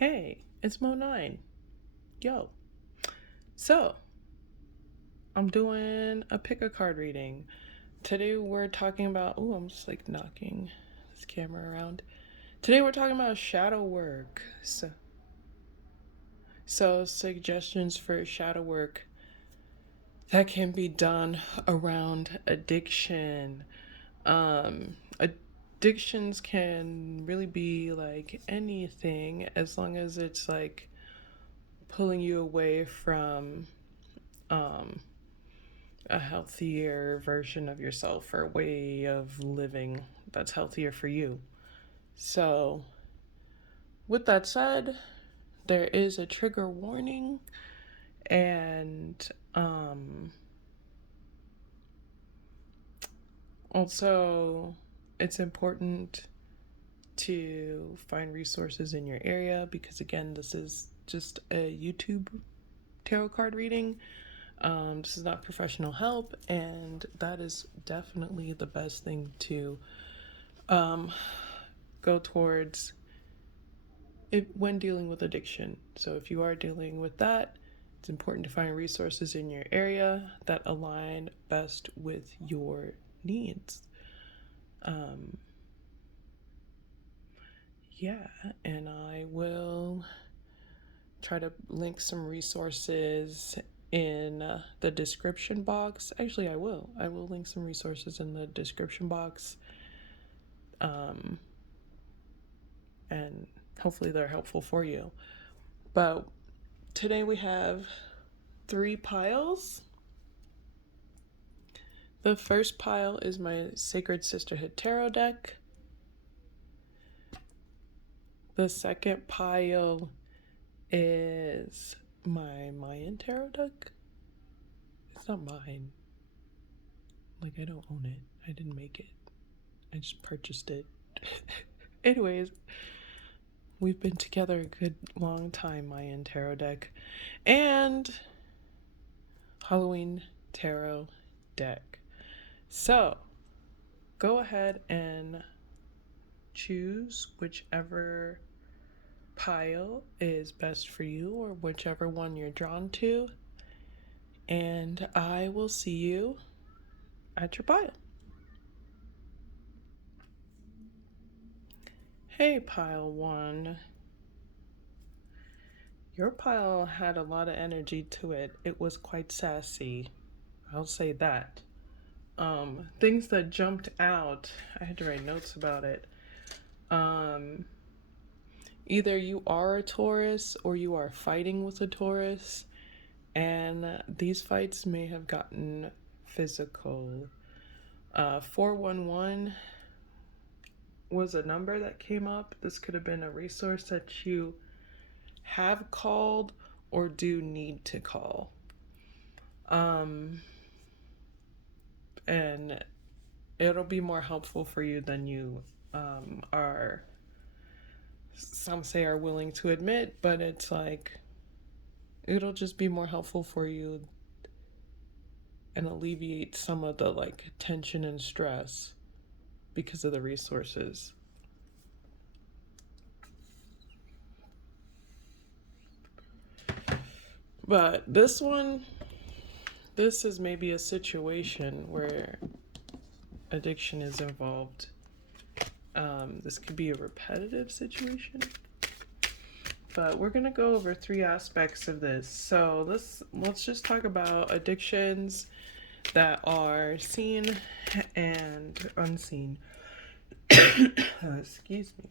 Hey, it's Mo9. Yo. So, I'm doing a pick a card reading. Today we're talking about, I'm just like knocking this camera around. Today we're talking about shadow work. So suggestions for shadow work that can be done around addiction. Addictions can really be like anything as long as it's like pulling you away from a healthier version of yourself or a way of living that's healthier for you. So, with that said, there is a trigger warning, and also it's important to find resources in your area because, again, this is just a YouTube tarot card reading. This is not professional help, and that is definitely the best thing to go towards when dealing with addiction. So if you are dealing with that, it's important to find resources in your area that align best with your needs. And I will try to link some resources in the description box. Actually, I will link some resources in the description box, and hopefully they're helpful for you. But today we have 3 piles. The first pile is my Sacred Sisterhood Tarot deck. The second pile is my Mayan Tarot deck. It's not mine. Like, I don't own it. I didn't make it. I just purchased it. Anyways, we've been together a good long time, Mayan Tarot deck. And Halloween Tarot deck. So, go ahead and choose whichever pile is best for you or whichever one you're drawn to. And I will see you at your pile. Hey, pile 1. Your pile had a lot of energy to it. It was quite sassy. I'll say that. Things that jumped out, I had to write notes about it. Either you are a Taurus or you are fighting with a Taurus, and these fights may have gotten physical. 411 was a number that came up. This could have been a resource that you have called or do need to call. And it'll be more helpful for you than you are, some say, are willing to admit, but it's like, it'll just be more helpful for you and alleviate some of the like tension and stress because of the resources. But this is maybe a situation where addiction is involved. This could be a repetitive situation. But we're going to go over 3 aspects of this. So let's just talk about addictions that are seen and unseen. Excuse me.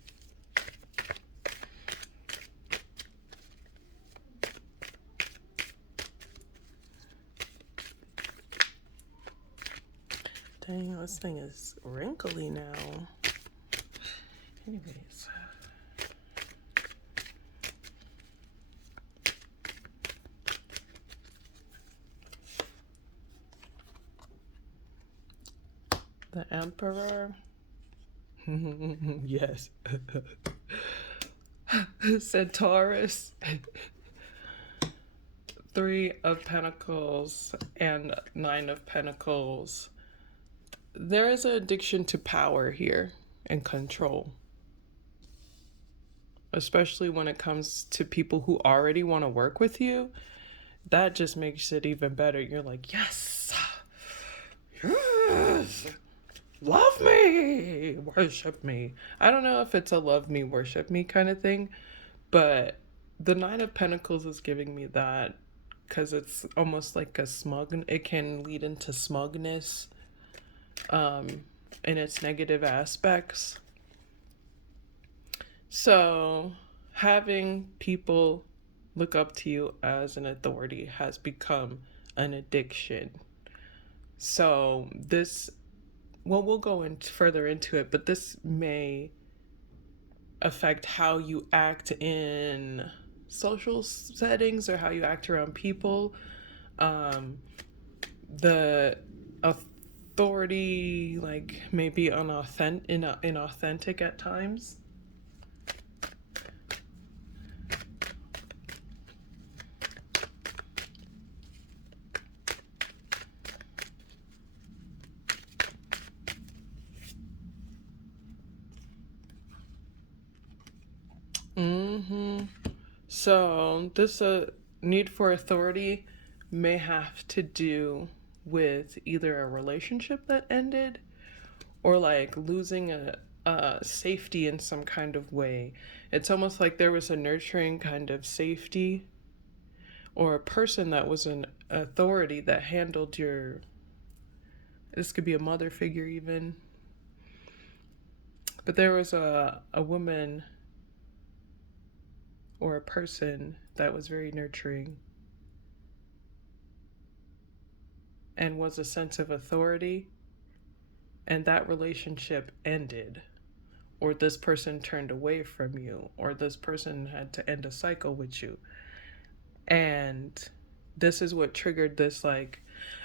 Dang, this thing is wrinkly now. Anyways. The Emperor. Yes. Centaurus. 3 of Pentacles and 9 of Pentacles. There is an addiction to power here and control. especially when it comes to people who already want to work with you, that just makes it even better. You're like, yes, yes, love me, worship me. I don't know if it's a love me, worship me kind of thing, but the Nine of Pentacles is giving me that because it's almost like a smug, it can lead into smugness in its negative aspects. So having people look up to you as an authority has become an addiction. So this, well, we'll go further into it, but this may affect how you act in social settings or how you act around people. The authority, like, may be inauthentic at times. So this need for authority may have to do with either a relationship that ended or like losing a safety in some kind of way. It's almost like there was a nurturing kind of safety or a person that was an authority that handled your, this could be a mother figure even, but there was a woman or a person that was very nurturing and was a sense of authority, and that relationship ended, or this person turned away from you, or this person had to end a cycle with you. And this is what triggered this, like,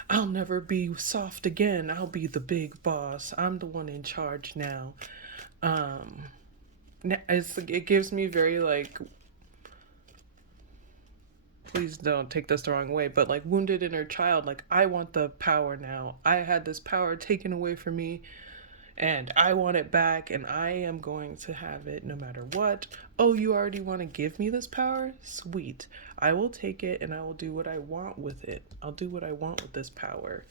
I'll never be soft again. I'll be the big boss. I'm the one in charge now. It gives me very, like, please don't take this the wrong way, but like wounded inner child, like, I want the power now. I had this power taken away from me and I want it back, and I am going to have it no matter what. Oh, you already want to give me this power? Sweet. I will take it and I will do what I want with it. I'll do what I want with this power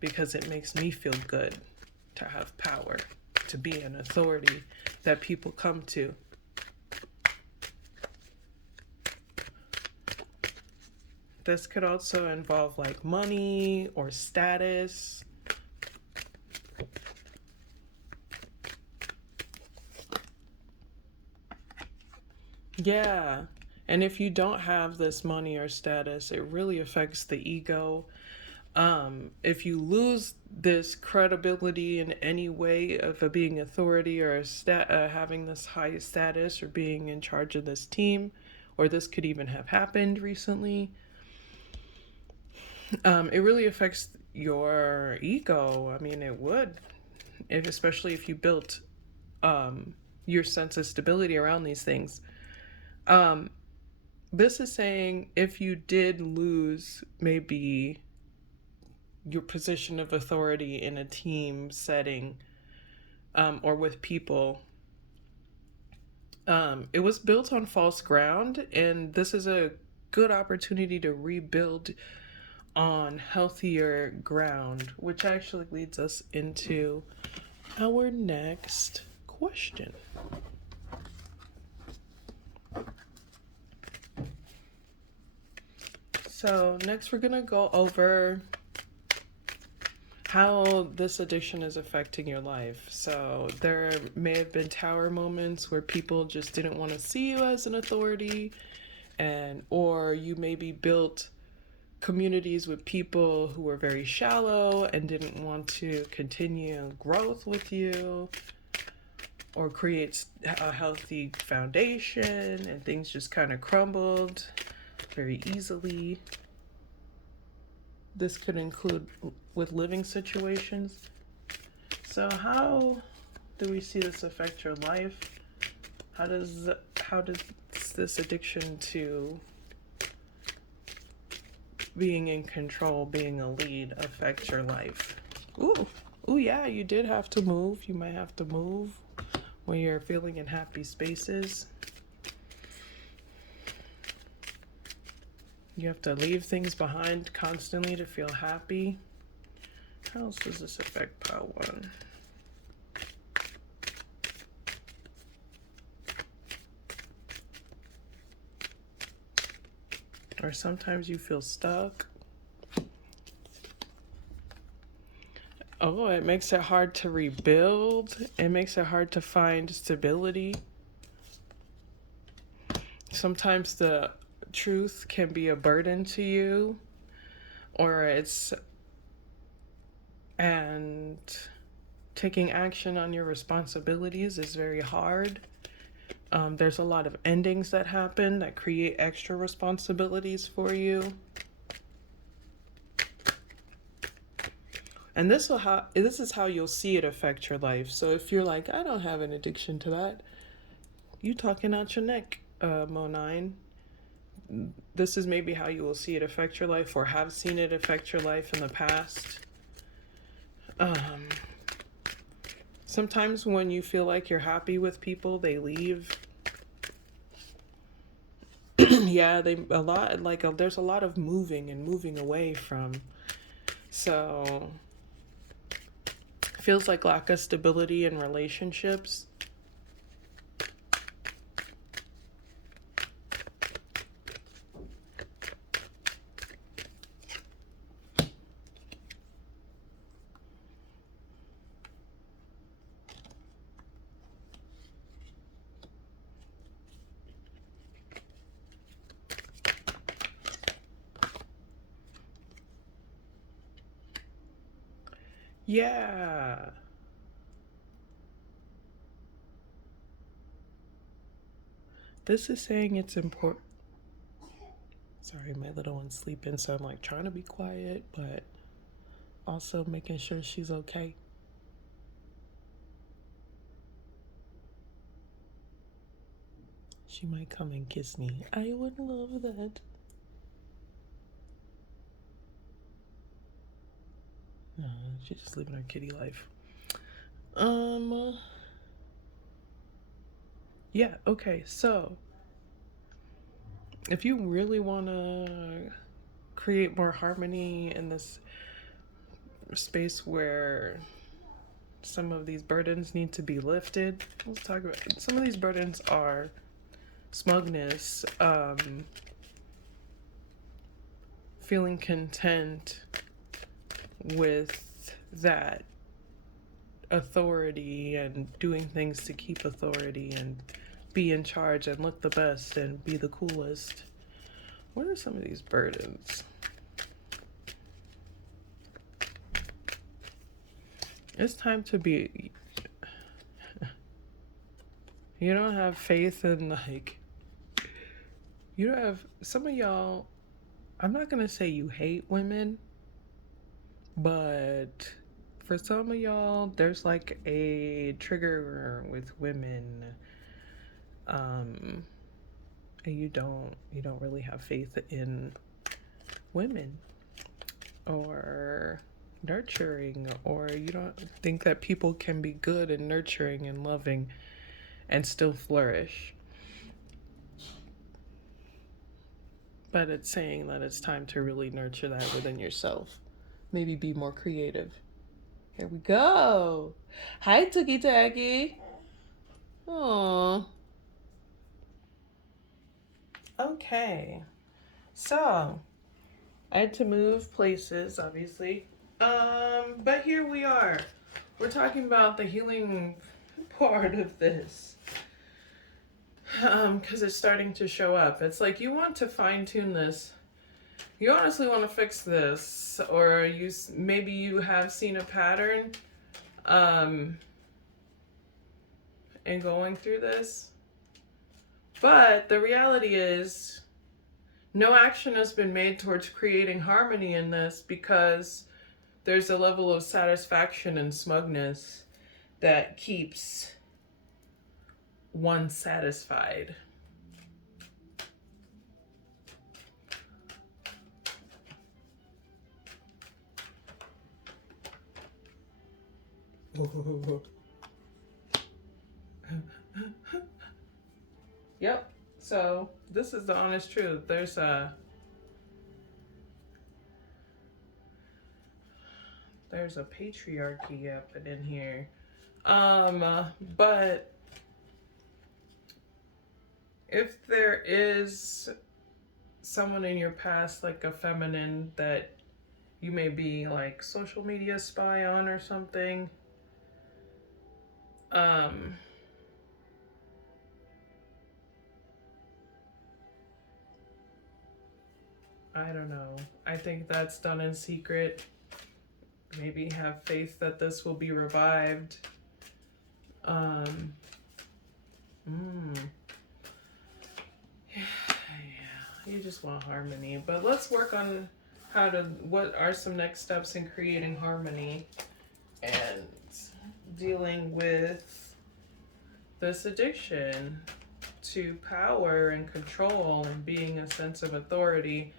because it makes me feel good to have power, to be an authority that people come to. This could also involve like money or status. Yeah. And if you don't have this money or status, it really affects the ego. If you lose this credibility in any way of being authority or having this high status or being in charge of this team, or this could even have happened recently, it really affects your ego. I mean, it would, especially if you built your sense of stability around these things. This is saying if you did lose maybe your position of authority in a team setting or with people, it was built on false ground, and this is a good opportunity to rebuild on healthier ground, which actually leads us into our next question. So next we're gonna go over how this addiction is affecting your life. So there may have been tower moments where people just didn't want to see you as an authority, or you maybe built communities with people who were very shallow and didn't want to continue growth with you or create a healthy foundation, and things just kind of crumbled very easily. This could include with living situations. So how do we see this affect your life? How does this addiction to being in control, being a lead, affect your life? Ooh, yeah, you did have to move. You might have to move when you're feeling in happy spaces. You have to leave things behind constantly to feel happy. How else does this affect pile 1? Or sometimes you feel stuck. Oh, it makes it hard to rebuild. It makes it hard to find stability. Sometimes the truth can be a burden to you, and taking action on your responsibilities is very hard. There's a lot of endings that happen that create extra responsibilities for you. And this is how you'll see it affect your life. So if you're like, I don't have an addiction to that, you talking out your neck, Mo9. This is maybe how you will see it affect your life, or have seen it affect your life in the past. Sometimes when you feel like you're happy with people, they leave. Yeah, there's a lot of moving and moving away from. So feels like lack of stability in relationships. Yeah. This is saying it's important. Sorry, my little one's sleeping, so I'm like trying to be quiet, but also making sure she's okay. She might come and kiss me. I would love that. No, she's just living her kitty life. Yeah, okay, so if you really want to create more harmony in this space where some of these burdens need to be lifted, let's talk about some of these burdens are smugness, feeling content with that authority and doing things to keep authority and be in charge and look the best and be the coolest. What are some of these burdens? It's time to be. You don't have faith in, like, you don't have, some of y'all, I'm not gonna say you hate women, but for some of y'all, there's like a trigger with women, and you don't really have faith in women or nurturing, or you don't think that people can be good and nurturing and loving and still flourish. But it's saying that it's time to really nurture that within yourself. Maybe be more creative. Here we go. Hi, Tookie Tacky. Aww. Okay. So, I had to move places, obviously. But here we are. We're talking about the healing part of this. Because it's starting to show up. It's like you want to fine-tune this. You honestly want to fix this, or maybe you have seen a pattern in going through this. But the reality is no action has been made towards creating harmony in this, because there's a level of satisfaction and smugness that keeps one satisfied. Yep. So this is the honest truth. There's there's a patriarchy up and in here. But if there is someone in your past, like a feminine that you may be like social media spy on or something, I don't know. I think that's done in secret. Maybe have faith that this will be revived. Yeah, you just want harmony. But let's work on what are some next steps in creating harmony and dealing with this addiction to power and control and being a sense of authority,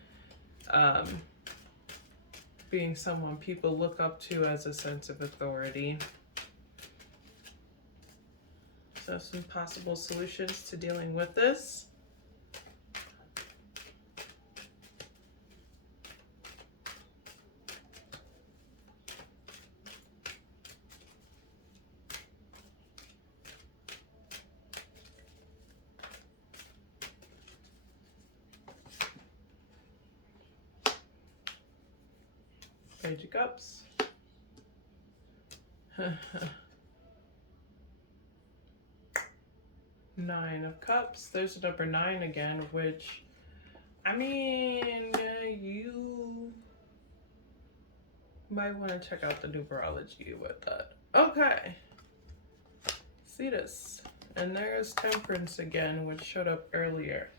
being someone people look up to as a sense of authority. So some possible solutions to dealing with this. Page of Cups. Nine of Cups. There's the number 9 again, which, I mean, you might want to check out the numerology with that. Okay. See this. And there's Temperance again, which showed up earlier.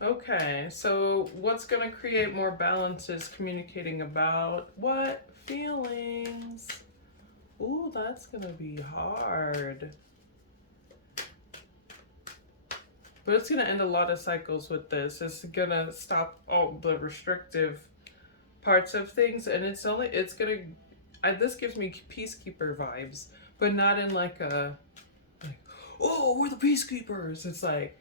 Okay, so what's going to create more balance is communicating about what? Feelings. Ooh, that's going to be hard. But it's going to end a lot of cycles with this. It's going to stop all the restrictive parts of things, and it's going to, this gives me peacekeeper vibes, but not in like a, like, oh, we're the peacekeepers. It's like,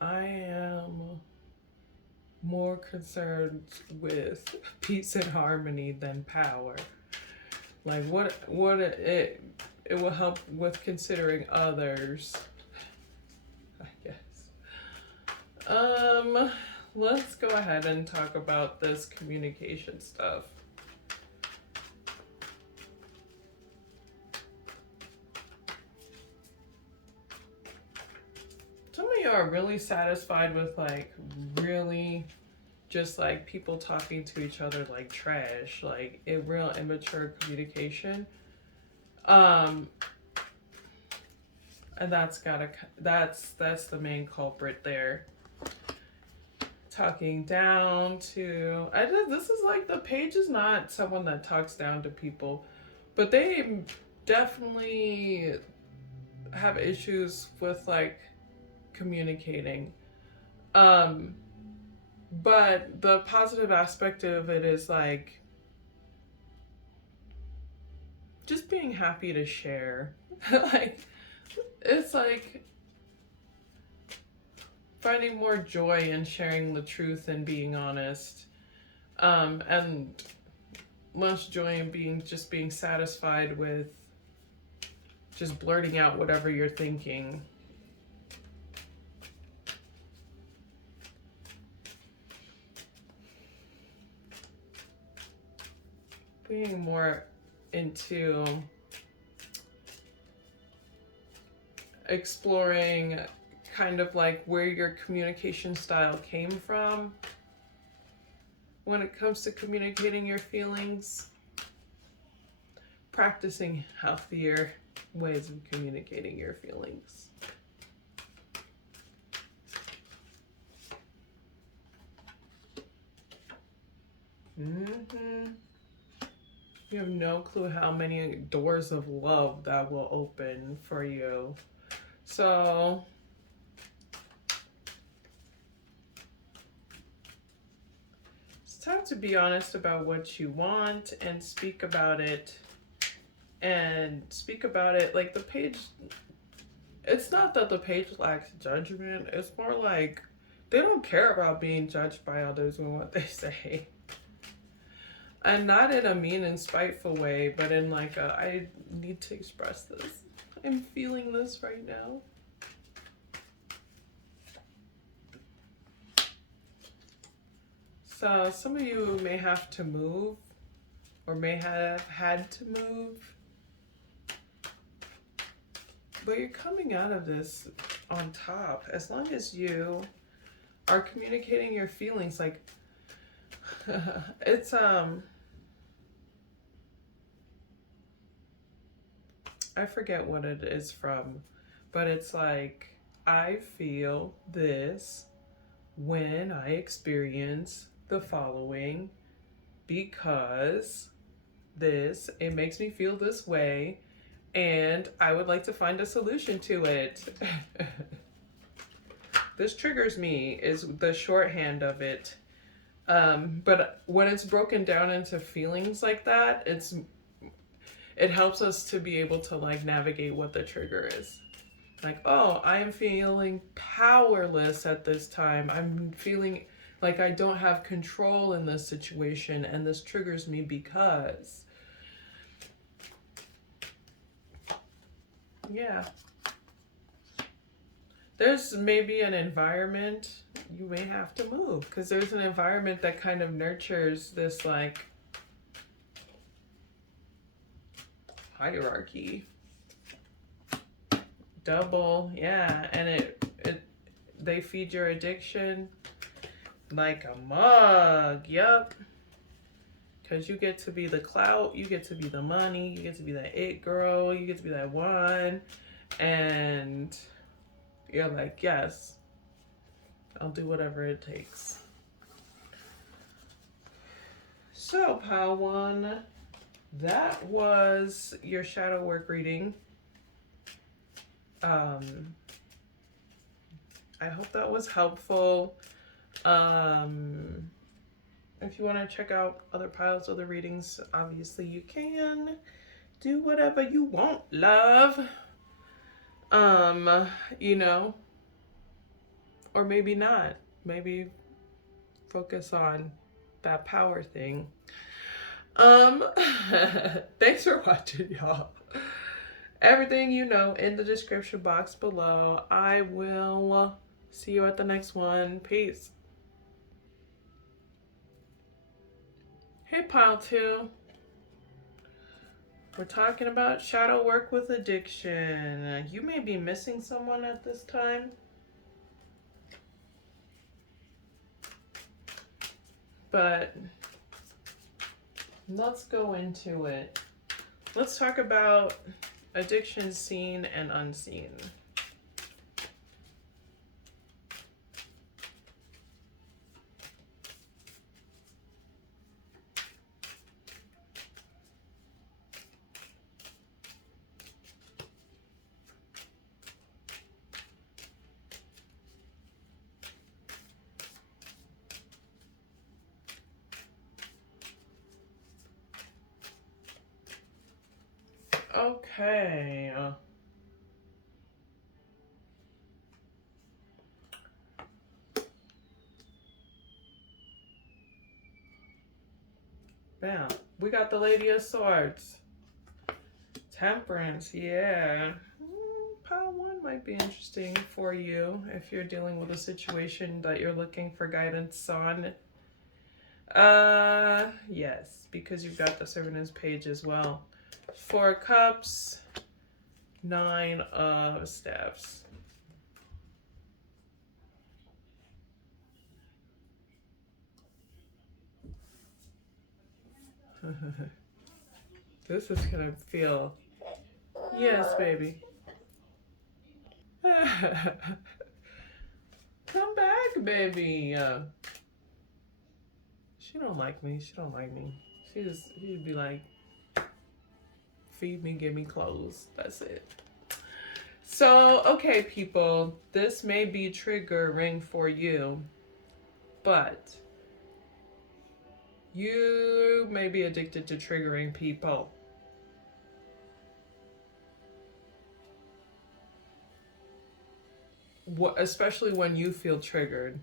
I am more concerned with peace and harmony than power. Like it will help with considering others, I guess. Let's go ahead and talk about this communication stuff. Some of you are really satisfied with like really just like people talking to each other like trash, like real immature communication. And that's the main culprit there. Talking down to, this is like, the page is not someone that talks down to people, but they definitely have issues with like communicating. But the positive aspect of it is like just being happy to share. Like, it's like finding more joy in sharing the truth and being honest, and less joy in being satisfied with just blurting out whatever you're thinking. Being more into exploring kind of like where your communication style came from when it comes to communicating your feelings. Practicing healthier ways of communicating your feelings. You have no clue how many doors of love that will open for you. So it's time to be honest about what you want and speak about it. And speak about it. Like, the page it's not that the page lacks judgment. It's more like they don't care about being judged by others and what they say. And not in a mean and spiteful way, but in like a, I need to express this. I'm feeling this right now. So some of you may have to move or may have had to move. But you're coming out of this on top. As long as you are communicating your feelings, like it's I forget what it is from, but it's like, I feel this when I experience the following because this, it makes me feel this way, and I would like to find a solution to it. This triggers me is the shorthand of it. But when it's broken down into feelings like that, it helps us to be able to like navigate what the trigger is. Like, oh, I am feeling powerless at this time. I'm feeling like I don't have control in this situation, and this triggers me because. Yeah. There's maybe an environment you may have to move, because there's an environment that kind of nurtures this like hierarchy. Double, yeah, and they feed your addiction like a mug. Yep. Because you get to be the clout, you get to be the money, you get to be that it girl, you get to be that one, and you're like, yes, I'll do whatever it takes. So, pile one, that was your shadow work reading. I hope that was helpful. If you want to check out other piles, other readings, obviously you can. Do whatever you want, love. You know, or maybe not. Maybe focus on that power thing. Thanks for watching, y'all. Everything you know in the description box below. I will see you at the next one. Peace. Hey, pile two. We're talking about shadow work with addiction. You may be missing someone at this time. But let's go into it. Let's talk about addiction seen and unseen. Okay. Bam. We got the Lady of Swords. Temperance, yeah. Pile one might be interesting for you if you're dealing with a situation that you're looking for guidance on. Yes, because you've got the Servant's page as well. 4 Cups, 9 of Staffs. This is gonna feel, yes, baby. Come back, baby. She don't like me. She don't like me. She'd be like, feed me, give me clothes. That's it. So, okay, people, this may be triggering for you, but you may be addicted to triggering people. especially when you feel triggered.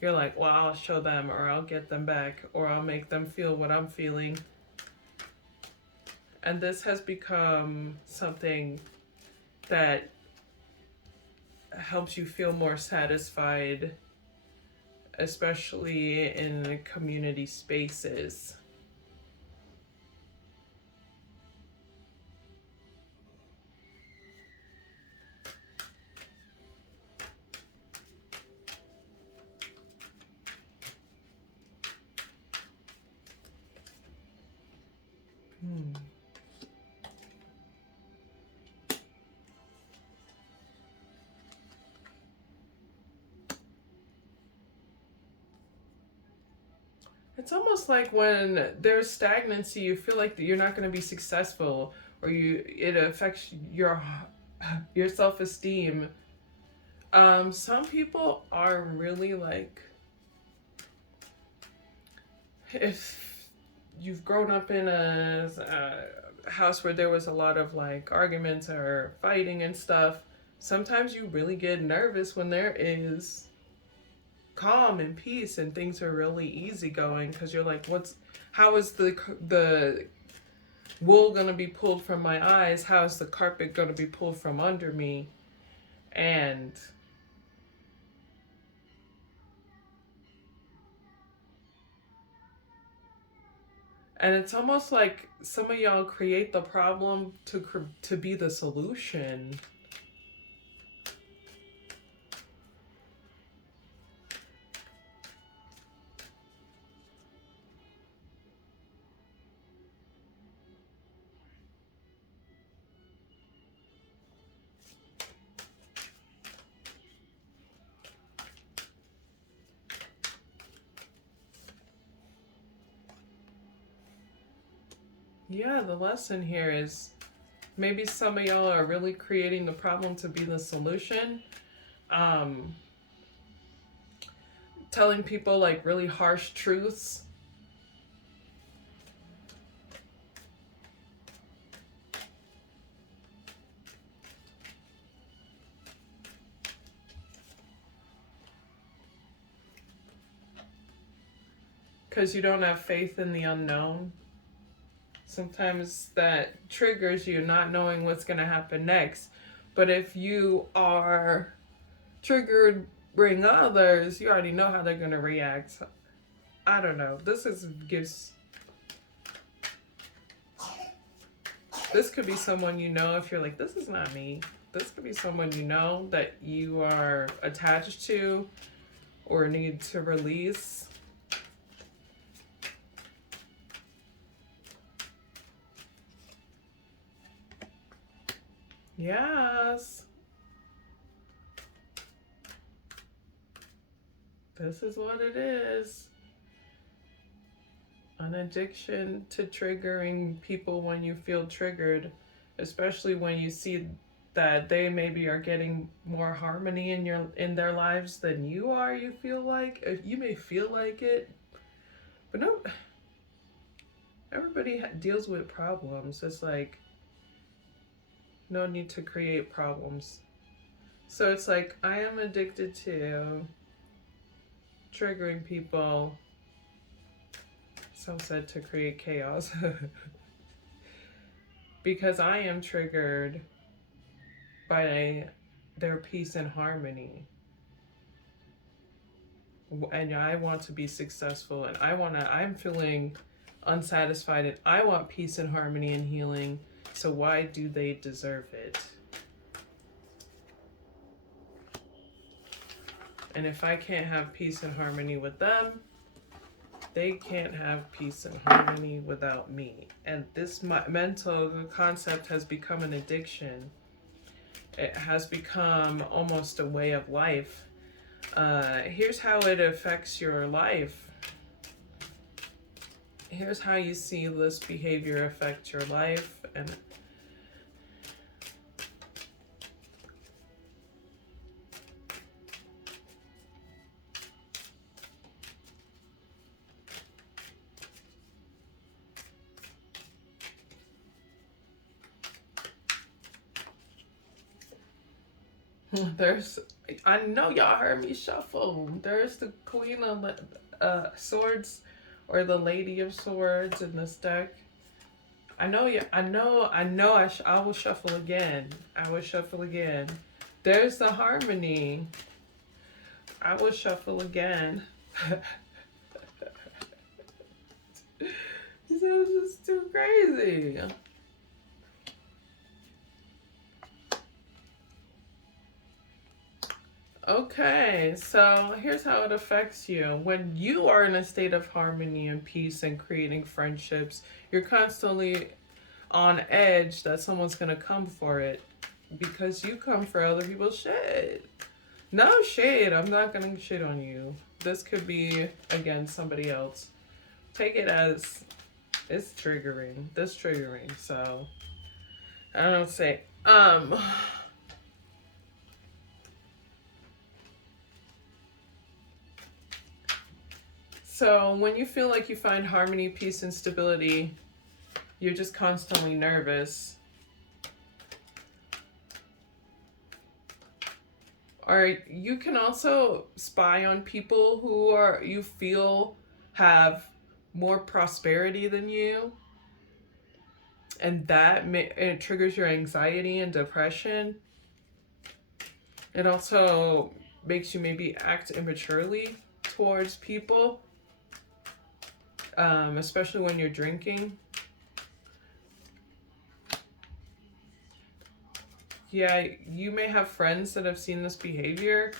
You're like, well, I'll show them, or I'll get them back, or I'll make them feel what I'm feeling. And this has become something that helps you feel more satisfied, especially in community spaces. It's almost like when there's stagnancy, you feel like that you're not going to be successful, or it affects your self-esteem. Some people are really like, if you've grown up in a house where there was a lot of like arguments or fighting and stuff, sometimes you really get nervous when there is calm and peace and things are really easygoing, because you're like, how is the wool gonna be pulled from my eyes? How is the carpet gonna be pulled from under me? And it's almost like some of y'all create the problem to be the solution. Yeah, the lesson here is maybe some of y'all are really creating the problem to be the solution. Telling people like really harsh truths. Because you don't have faith in the unknown. Sometimes that triggers you not knowing what's going to happen next. But if you are triggered, bring others, you already know how they're going to react. I don't know. This could be someone you know. If you're like, this is not me, this could be someone you know that you are attached to or need to release. Yes. This is what it is. An addiction to triggering people when you feel triggered, especially when you see that they maybe are getting more harmony in their lives than you are. You feel like you may feel like it, but no. Everybody deals with problems. It's like no need to create problems. So it's like, I am addicted to triggering people. Some said to create chaos. Because I am triggered by their peace and harmony. And I want to be successful, and I'm feeling unsatisfied, and I want peace and harmony and healing. So why do they deserve it? And if I can't have peace and harmony with them, they can't have peace and harmony without me. And this mental concept has become an addiction. It has become almost a way of life. Here's how it affects your life. Here's how you see this behavior affect your life. And There's, I know y'all heard me shuffle. There's the Queen of Swords, or the Lady of Swords in this deck. I know you. I know. I will shuffle again. I will shuffle again. There's the Harmony. I will shuffle again. This is just too crazy. Okay, so here's how it affects you. When you are in a state of harmony and peace and creating friendships, you're constantly on edge that someone's gonna come for it because you come for other people's shit. No shade, I'm not gonna shit on you. This could be against somebody else. Take it as it's triggering. This triggering, so I don't say So when you feel like you find harmony, peace, and stability, you're just constantly nervous. Or you can also spy on people who are you feel have more prosperity than you, and it triggers your anxiety and depression. It also makes you maybe act immaturely towards people. Especially when you're drinking. Yeah, you may have friends that have seen this behavior.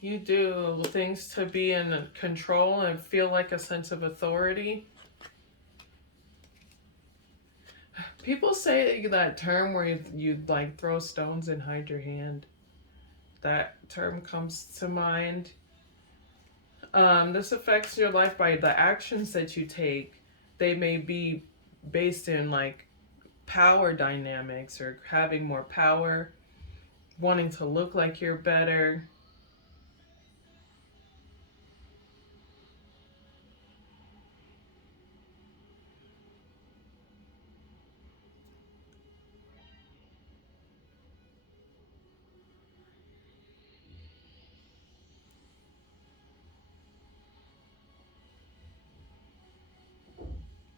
You do things to be in control and feel like a sense of authority. People say that term where you like throw stones and hide your hand. That term comes to mind. This affects your life by the actions that you take. They may be based in like power dynamics or having more power, wanting to look like you're better.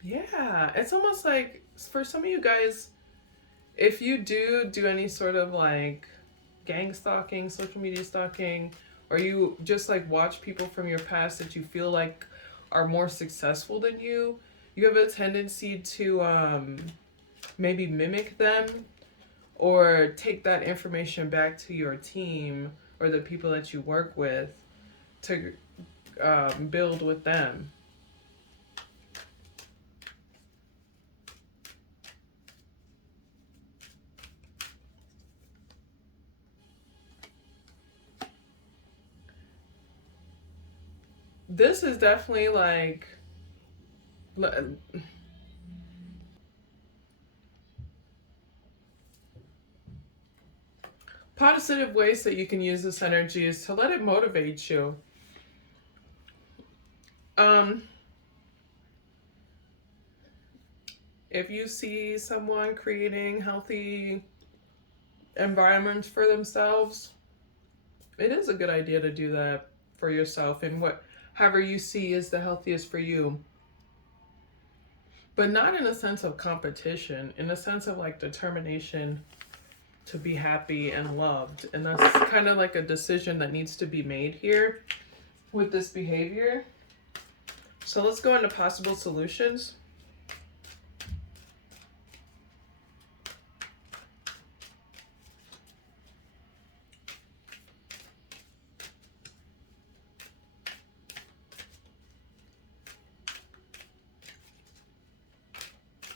Yeah, it's almost like for some of you guys, if you do any sort of like gang stalking, social media stalking, or you just like watch people from your past that you feel like are more successful than you have a tendency to maybe mimic them or take that information back to your team or the people that you work with to build with them. This is definitely like positive ways that you can use this energy is to let it motivate you. If you see someone creating healthy environments for themselves, it is a good idea to do that for yourself and however you see is the healthiest for you. But not in a sense of competition, in a sense of like determination to be happy and loved. And that's kind of like a decision that needs to be made here with this behavior. So let's go into possible solutions.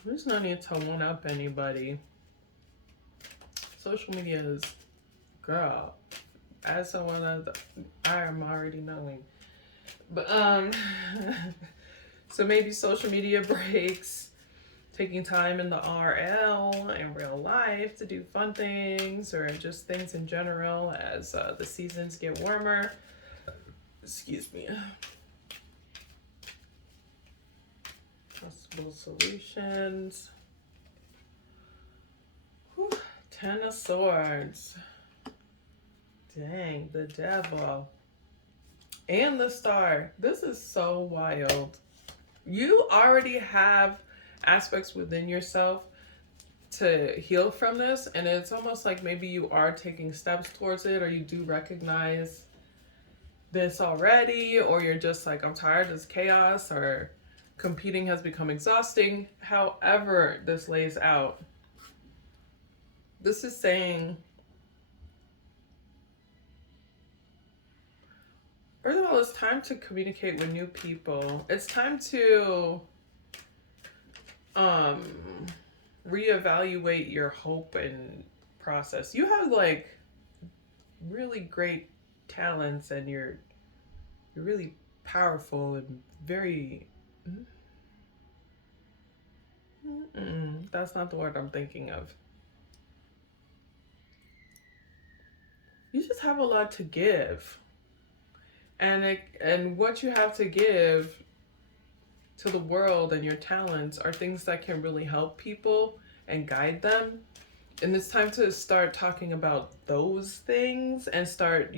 There's no need to one up anybody. Social media is, girl, as someone that I am already knowing. But so maybe social media breaks, taking time in the RL in real life to do fun things or just things in general as the seasons get warmer. Excuse me. Possible solutions. Whew. 10 of Swords. Dang, the Devil. And the Star. This is so wild. You already have aspects within yourself to heal from this, and it's almost like maybe you are taking steps towards it, or you do recognize this already, or you're just like, I'm tired of this chaos, or competing has become exhausting. However this lays out, this is saying, first of all, it's time to communicate with new people. It's time to reevaluate your hope and process. You have like really great talents, and you're really powerful and very that's not the word I'm thinking of. You just have a lot to give, and what you have to give to the world and your talents are things that can really help people and guide them. And it's time to start talking about those things and start,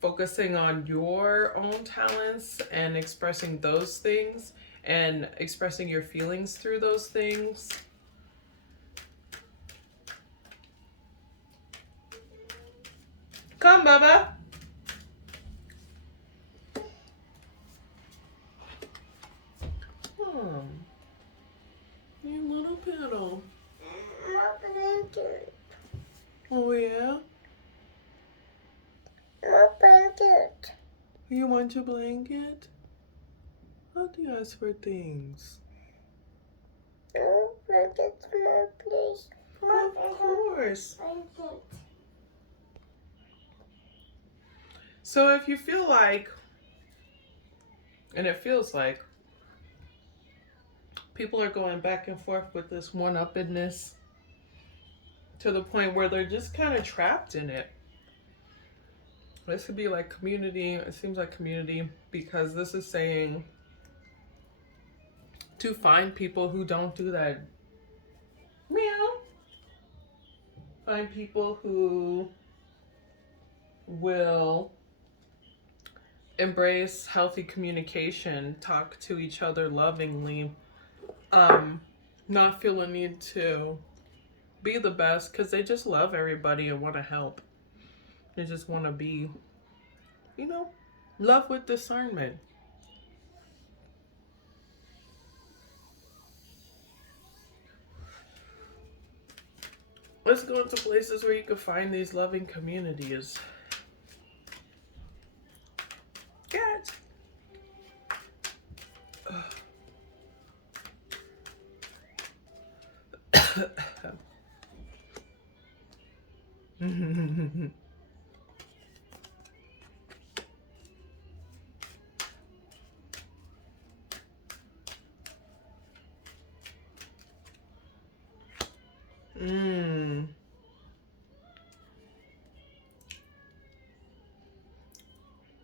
focusing on your own talents and expressing those things and expressing your feelings through those things. Come, Bubba. You little petal. My blanket. Oh, yeah? My blanket. You want your blanket? How do you ask for things? My blanket's my place. Of course. Blanket. So if you feel like, and it feels like, people are going back and forth with this one-uppedness to the point where they're just kind of trapped in it. This could be like community. It seems like community, because this is saying to find people who don't do that. Meow. Find people who will embrace healthy communication, talk to each other lovingly, not feel a need to be the best, because they just love everybody and want to help. They just want to be, love with discernment. Let's go into places where you can find these loving communities. Cats.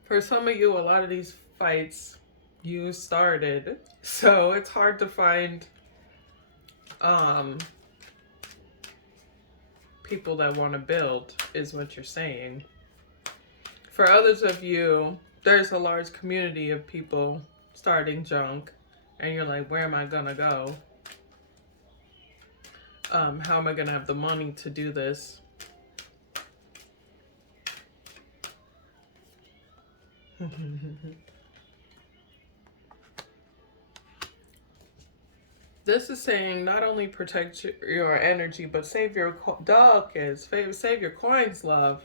For some of you, a lot of these fights you started, so it's hard to find people that want to build, is what you're saying. For others of you, there's a large community of people starting junk, and you're like, where am I gonna go? How am I gonna have the money to do this? This is saying not only protect your energy, but save your save your coins, love.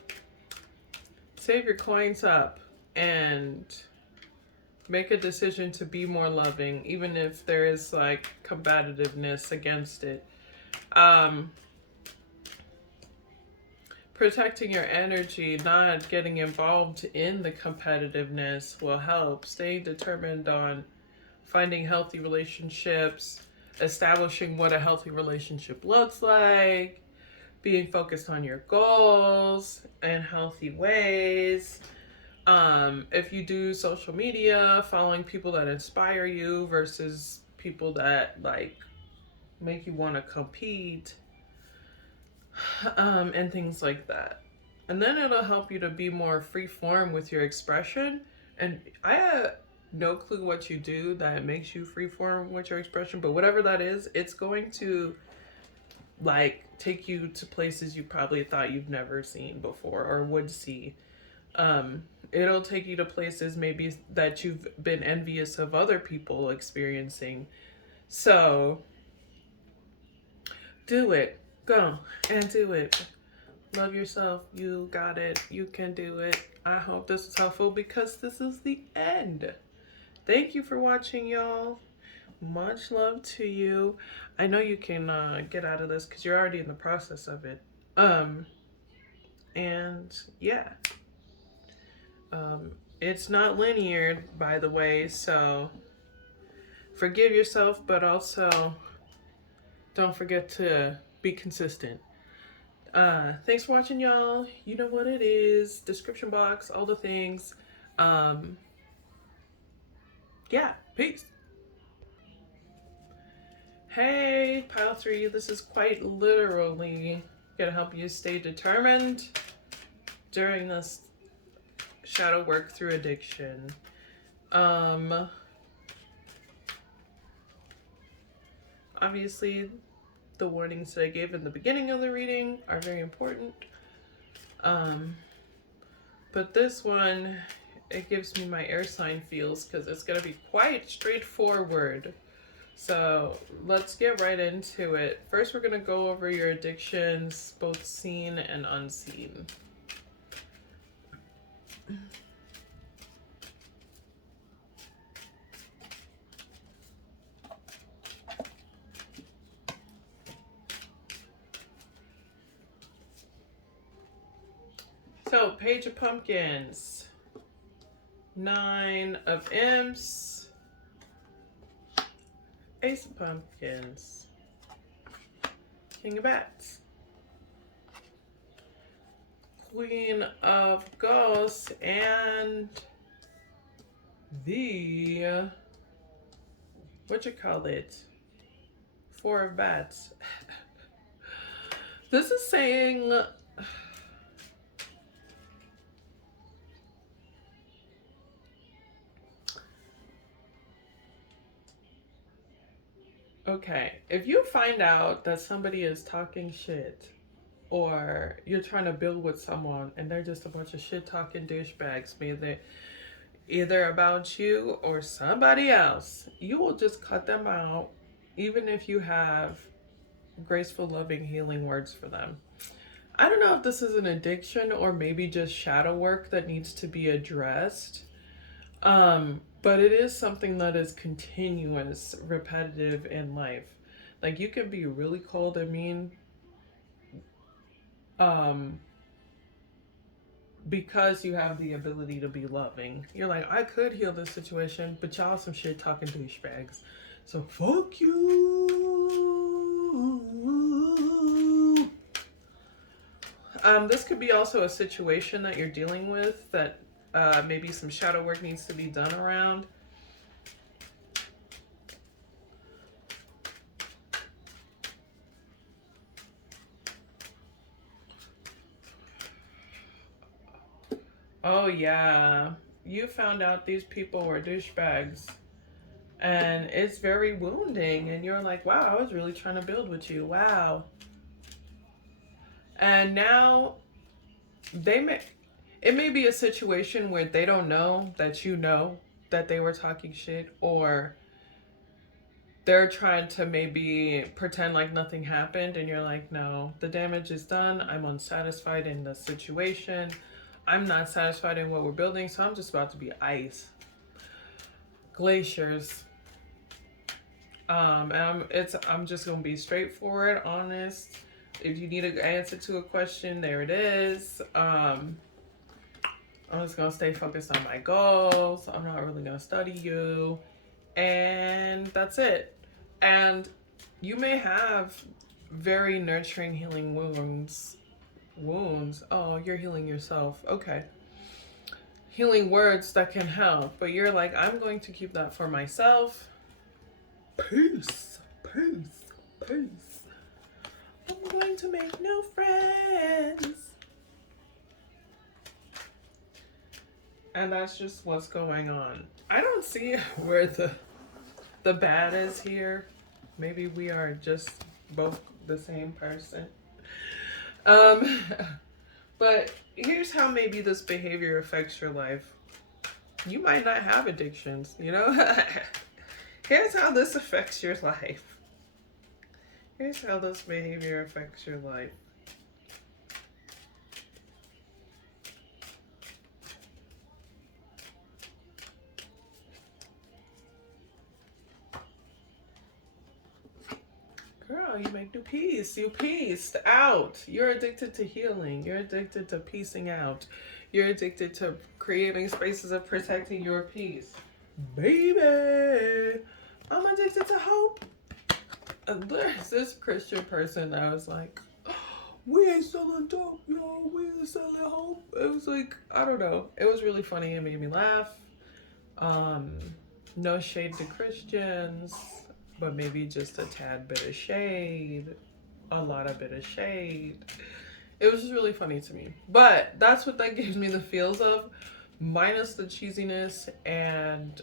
Save your coins up and make a decision to be more loving, even if there is like combativeness against it. Protecting your energy, not getting involved in the competitiveness will help. Staying determined on finding healthy relationships, establishing what a healthy relationship looks like, being focused on your goals in healthy ways. If you do social media, following people that inspire you versus people that like make you want to compete, and things like that. And then it'll help you to be more free form with your expression. And I have no clue what you do that makes you free form with your expression, but whatever that is, it's going to like take you to places you probably thought you've never seen before or would see. It'll take you to places maybe that you've been envious of other people experiencing. So do it. Go and do it. Love yourself. You got it. You can do it. I hope this was helpful because this is the end. Thank you for watching, y'all. Much love to you. I know you can get out of this because you're already in the process of it. And yeah. It's not linear, by the way, so forgive yourself, but also don't forget to be consistent. Thanks for watching, y'all. You know what it is. Description box, all the things. Yeah, peace. Hey, pile 3, this is quite literally gonna help you stay determined during this shadow work through addiction. Obviously, the warnings that I gave in the beginning of the reading are very important. But this one, it gives me my air sign feels because it's going to be quite straightforward. So let's get right into it. First, we're going to go over your addictions, both seen and unseen. So, Page of Pumpkins, 9 of Imps, Ace of Pumpkins, King of Bats, Queen of Ghosts, and the, Four of Bats. This is saying, okay, if you find out that somebody is talking shit or you're trying to build with someone and they're just a bunch of shit talking douchebags, be they either about you or somebody else, you will just cut them out, even if you have graceful, loving, healing words for them. I don't know if this is an addiction or maybe just shadow work that needs to be addressed. But it is something that is continuous, repetitive in life. Like you can be really cold and mean, because you have the ability to be loving. You're like, I could heal this situation, but y'all some shit talking douchebags. So fuck you. This could be also a situation that you're dealing with that maybe some shadow work needs to be done around. Oh yeah, you found out these people were douchebags. And it's very wounding. And you're like, wow, I was really trying to build with you. Wow. And now it may be a situation where they don't know that you know that they were talking shit, or they're trying to maybe pretend like nothing happened, and you're like, no, the damage is done. I'm unsatisfied in the situation. I'm not satisfied in what we're building, so I'm just about to be ice. Glaciers. And I'm just gonna be straightforward, honest. If you need an answer to a question, there it is. I'm just gonna stay focused on my goals. I'm not really gonna study you, and that's it. And you may have very nurturing healing wounds. Oh, you're healing yourself. Okay. Healing words that can help, but you're like, I'm going to keep that for myself. Peace. I'm going to make new friends. And that's just what's going on. I don't see where the bad is here. Maybe we are just both the same person. But here's how maybe this behavior affects your life. You might not have addictions, you know? Here's how this affects your life. Here's how this behavior affects your life. Girl, you make new peace. You pieced out. You're addicted to healing. You're addicted to piecing out. You're addicted to creating spaces of protecting your peace. Baby, I'm addicted to hope. And there's this Christian person that was like, we ain't selling dope, yo. We ain't selling hope. It was like, I don't know. It was really funny. It made me laugh. No shade to Christians, but maybe just a tad bit of shade. A lot of bit of shade. It was just really funny to me. But that's what that gives me the feels of, minus the cheesiness and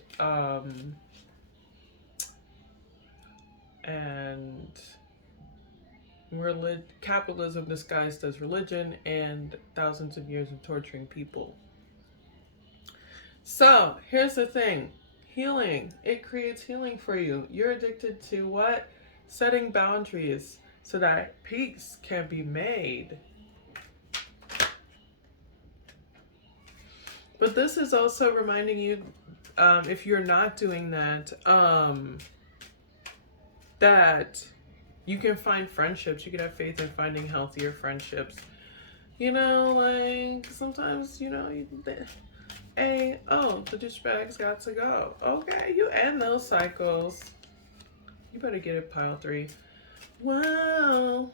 capitalism disguised as religion and thousands of years of torturing people. So here's the thing. Healing. It creates healing for you. You're addicted to what? Setting boundaries so that peace can be made. But this is also reminding you, if you're not doing that, that you can find friendships. You can have faith in finding healthier friendships. You know, like sometimes, you know, the douchebag's got to go. Okay, you end those cycles. You better get it, pile 3. Wow.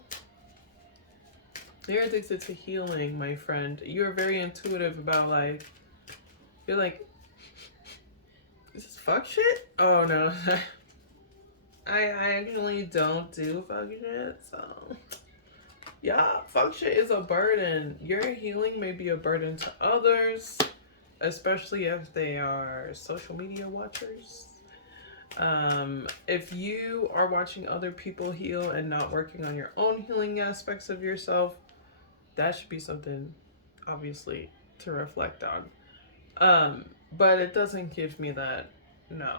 You're addicted to healing, my friend. You're very intuitive about like, you're like, is this fuck shit? Oh no. I actually don't do fuck shit, so yeah, fuck shit is a burden. Your healing may be a burden to others, especially if they are social media watchers. If you are watching other people heal and not working on your own healing aspects of yourself, that should be something, obviously, to reflect on. But it doesn't give me that. No,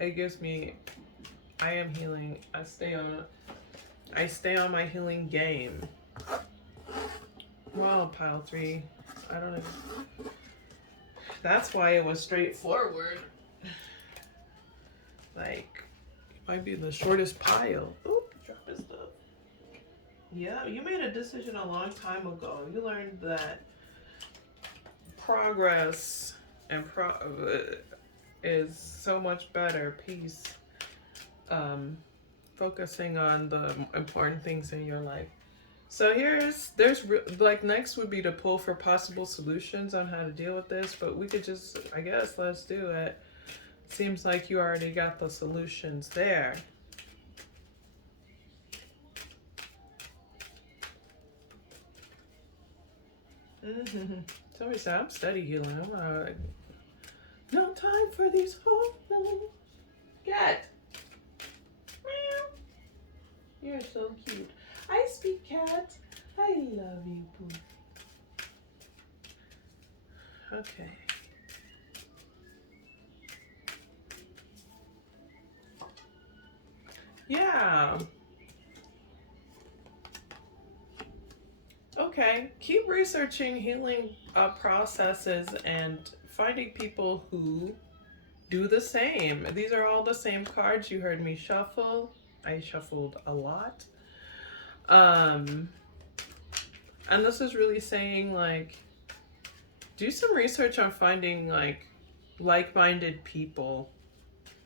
it gives me, I am healing. I stay on my healing game. Well, pile 3, I don't know. That's why it was straightforward. Like, it might be the shortest pile. Oop, dropping stuff. Yeah, you made a decision a long time ago. You learned that progress and is so much better. Peace. Focusing on the important things in your life. So next would be to pull for possible solutions on how to deal with this, but we could just, I guess, let's do it. Seems like you already got the solutions there. Somebody said, I'm steady healing. I'm like, no time for these hormones. Cat. Meow. You're so cute. I speak cat. I love you, boo. Okay. Yeah. Okay. Keep researching healing processes and finding people who do the same. These are all the same cards. You heard me shuffle. I shuffled a lot. And this is really saying, like, do some research on finding like-minded people.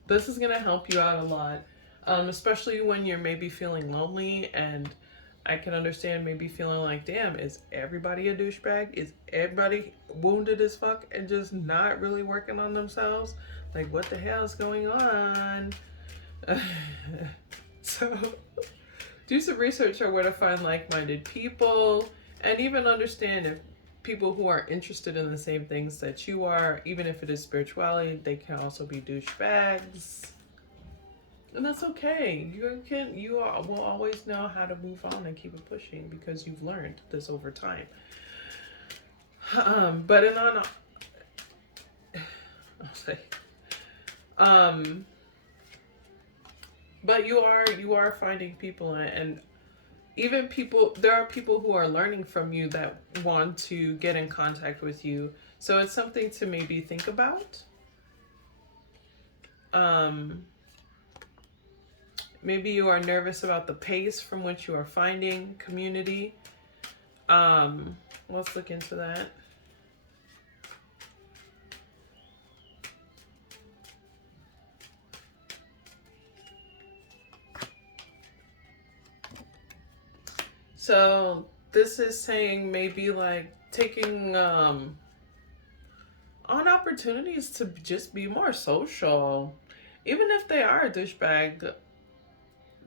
This is gonna help you out a lot. Especially when you're maybe feeling lonely. And I can understand maybe feeling like, damn, is everybody a douchebag? Is everybody wounded as fuck and just not really working on themselves? Like, what the hell is going on? So, do some research on where to find like minded people, and even understand if people who are interested in the same things that you are, even if it is spirituality, they can also be douchebags. And that's okay. You will always know how to move on and keep it pushing because you've learned this over time. But in on, I'll say, but you are finding people, and even people. There are people who are learning from you that want to get in contact with you. So it's something to maybe think about. Maybe you are nervous about the pace from which you are finding community. Let's look into that. So this is saying maybe like taking on opportunities to just be more social. Even if they are a douchebag,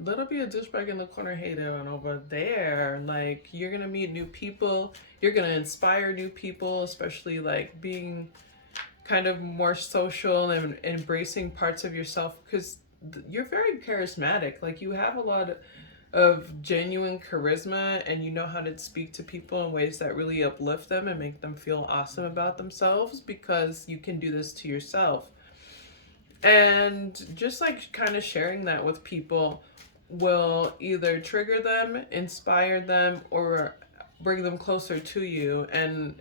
let it be a douchebag in the corner hater and over there. Like, you're gonna meet new people, you're gonna inspire new people, especially like being kind of more social and embracing parts of yourself, because you're very charismatic. Like, you have a lot of genuine charisma, and you know how to speak to people in ways that really uplift them and make them feel awesome about themselves, because you can do this to yourself. And just like kind of sharing that with people will either trigger them, inspire them, or bring them closer to you. And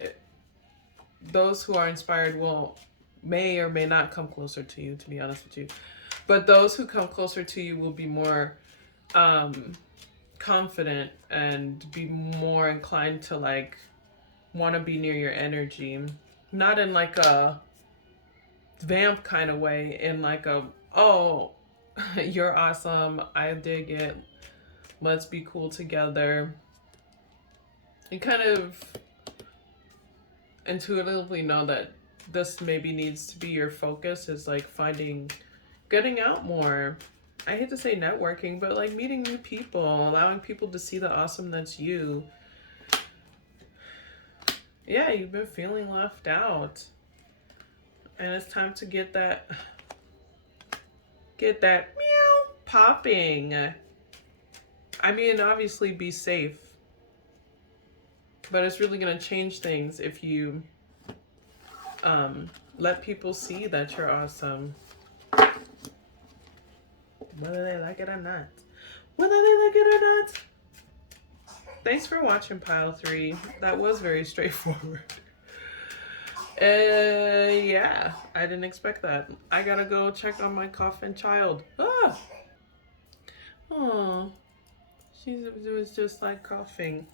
those who are inspired may or may not come closer to you, to be honest with you. But those who come closer to you will be more confident and be more inclined to like want to be near your energy. Not in like a vamp kind of way, in like a, oh, you're awesome, I dig it, let's be cool together. You kind of intuitively know that this maybe needs to be your focus, is like getting out more. I hate to say networking, but like meeting new people, allowing people to see the awesome that's you. Yeah, you've been feeling left out. And it's time to get that meow popping. I mean, obviously be safe. But it's really going to change things if you let people see that you're awesome. Whether they like it or not. Whether they like it or not. Thanks for watching Pile 3. That was very straightforward. Yeah, I didn't expect that. I gotta go check on my coughing child. Ah! Oh, she was just like coughing.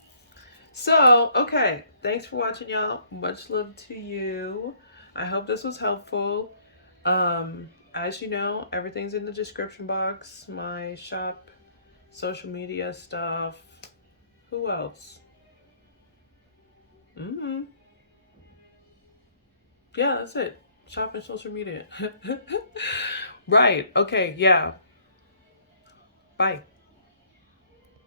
So, okay. Thanks for watching, y'all. Much love to you. I hope this was helpful. As you know, everything's in the description box. My shop, social media stuff. Who else? Yeah, that's it. Shop and social media. Right. Okay. Yeah. Bye.